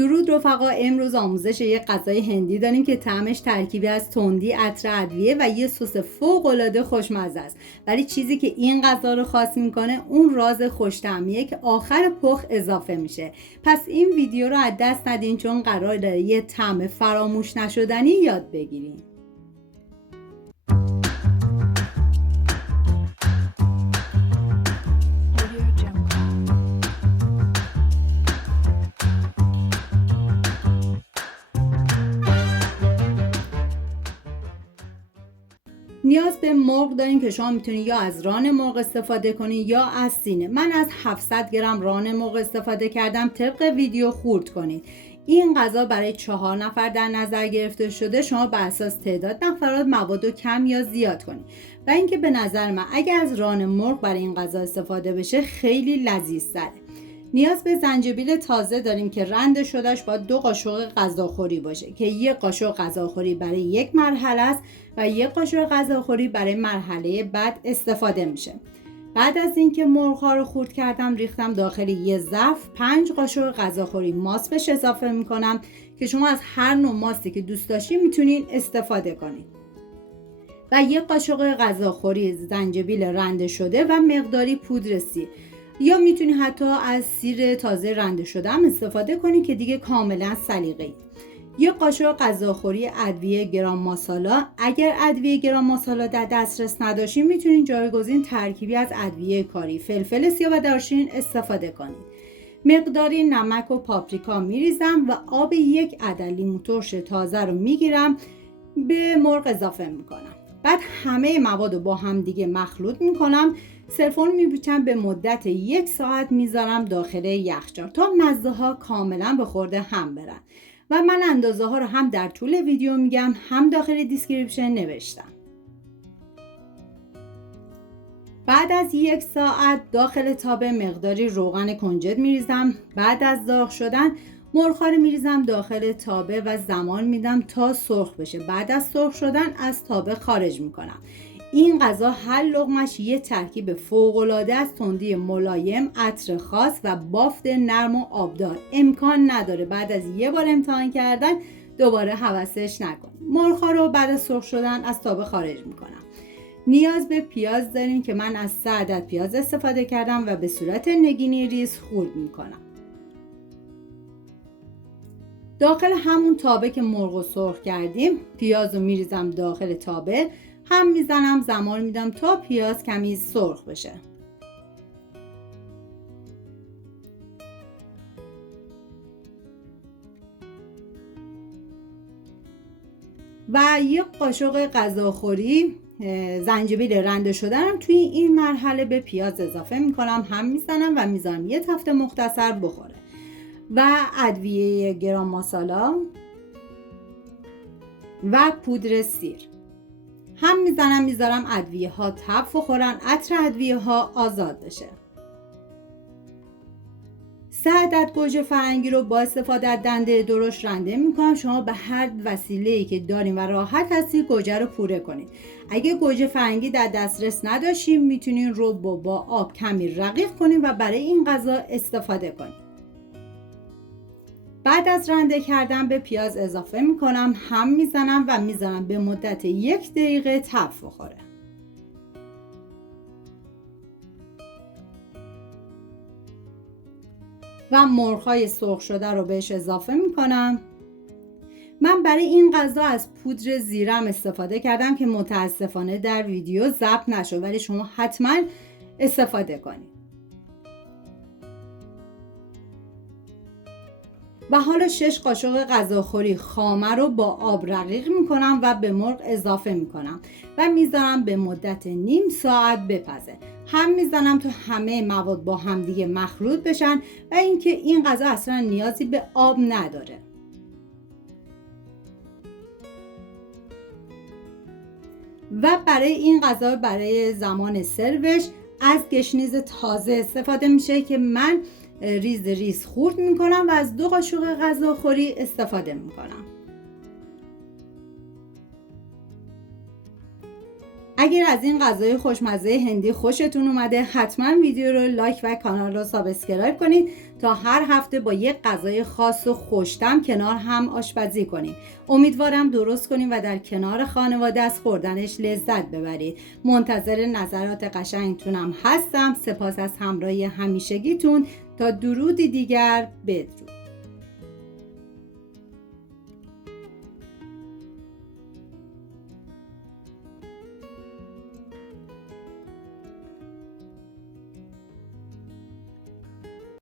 درود رفقا، امروز آموزش یک غذای هندی داریم که طعمش ترکیبی از تندی، عطر ادویه و یه سس فوق‌العاده خوشمزه است. ولی چیزی که این غذا رو خاص میکنه اون راز خوش طعمیه که آخر پخ اضافه میشه. پس این ویدیو رو از دست ندین چون قراره یه طعم فراموش نشدنی یاد بگیریم. نیاز به مرغ داریم که شما میتونید یا از ران مرغ استفاده کنید یا از سینه. من از 700 گرم ران مرغ استفاده کردم. طبق ویدیو خورد کنید. این غذا برای 4 نفر در نظر گرفته شده. شما بر اساس تعداد نفرات موادو کم یا زیاد کنید. و اینکه به نظر من اگه از ران مرغ برای این غذا استفاده بشه خیلی لذیذتره. نیاز به زنجبیل تازه داریم که رنده شدهش با 2 قاشق غذاخوری باشه که 1 قاشق غذاخوری برای یک مرحله است و 1 قاشق غذاخوری برای مرحله بعد استفاده میشه. بعد از اینکه مرغ‌ها رو خورد کردم ریختم داخل یه ظرف. 5 قاشق غذاخوری ماست بهش اضافه میکنم که شما از هر نوع ماستی که دوست داشتین میتونین استفاده کنید. و 1 قاشق غذاخوری زنجبیل رنده شده و مقداری پودر سیر. یا میتونی حتی از سیر تازه رنده شده هم استفاده کنی که دیگه کاملا سلیقه‌ای. 1 قاشق غذاخوری ادویه گرام ماسالا. اگر ادویه گرام ماسالا در دسترس نداشتین میتونین جایگزین ترکیبی از ادویه کاری، فلفل سیاه و دارچین استفاده کنید. مقداری نمک و پاپریکا میریزم و آب 1 عدد لیمو ترش تازه رو میگیرم به مرغ اضافه میکنم. بعد همه مواد رو با هم دیگه مخلوط میکنم. سرفون میپیچم به مدت 1 ساعت میذارم داخل یخچال تا مزه ها کاملا به خورده هم برن. و من اندازه ها رو هم در طول ویدیو میگم هم داخل دیسکریپشن نوشتم. بعد از 1 ساعت داخل تابه مقداری روغن کنجد میریزم. بعد از داغ شدن مرغ‌ها رو میریزم داخل تابه و زمان میدم تا سرخ بشه. بعد از سرخ شدن از تابه خارج میکنم. این غذا هر لقمش یه ترکیب فوق‌العاده از تندی ملایم، عطر خاص و بافت نرم و آبدار. امکان نداره بعد از یه بار امتحان کردن دوباره هوسش نکنید. مرغ‌ها رو بعد از سرخ شدن از تابه خارج میکنم. نیاز به پیاز داریم که من از 3 عدد پیاز استفاده کردم و به صورت نگینی ریز خورد میکنم. داخل همون تابه که مرغ رو سرخ کردیم پیاز رو میریزم داخل تابه، هم میزنم زمان میدم تا پیاز کمی سرخ بشه. و 1 قاشق غذاخوری زنجبیل رنده شده رو توی این مرحله به پیاز اضافه میکنم، هم میزنم و میذارم یه تفته مختصر بخوره. و ادویه گرام ماسالا و پودر سیر هم میذارم ادویه ها تف بخورن، عطر ادویه ها آزاد بشه. 3 عدد گوجه فرنگی رو با استفاده از دنده درشت رنده میکنم. شما به هر وسیله‌ای که دارین و راحت هستید گوجه رو پوره کنید. اگه گوجه فرنگی در دسترس نداشتین میتونین رو با آب کمی رقیق کنید و برای این غذا استفاده کنید. بعد از رنده کردن به پیاز اضافه میکنم، هم میزنم و میذارم به مدت 1 دقیقه تف بخوره. و مرغ‌های سرخ شده رو بهش اضافه میکنم. من برای این غذا از پودر زیرم استفاده کردم که متاسفانه در ویدیو ضبط نشد، ولی شما حتما استفاده کنید. و حالا 6 قاشق غذاخوری خامه رو با آب رقیق میکنم و به مرغ اضافه میکنم و میذارم به مدت نیم ساعت بپزه. هم میزنم تا همه مواد با هم دیگه مخلوط بشن و اینکه این غذا اصلا نیازی به آب نداره. و برای این غذا برای زمان سروش از گشنیز تازه استفاده میشه که من ریز ریز خورد میکنم و از 2 قاشق غذاخوری استفاده میکنم. اگر از این غذای خوشمزه هندی خوشتون اومده حتما ویدیو رو لایک و کانال رو سابسکرایب کنید تا هر هفته با یک غذای خاص و خوش‌طعم کنار هم آشپزی کنیم. امیدوارم درست کنیم و در کنار خانواده از خوردنش لذت ببرید. منتظر نظرات قشنگتونم هستم. سپاس از همراهی همیشگیتون. تا درودی دیگر، بدرود.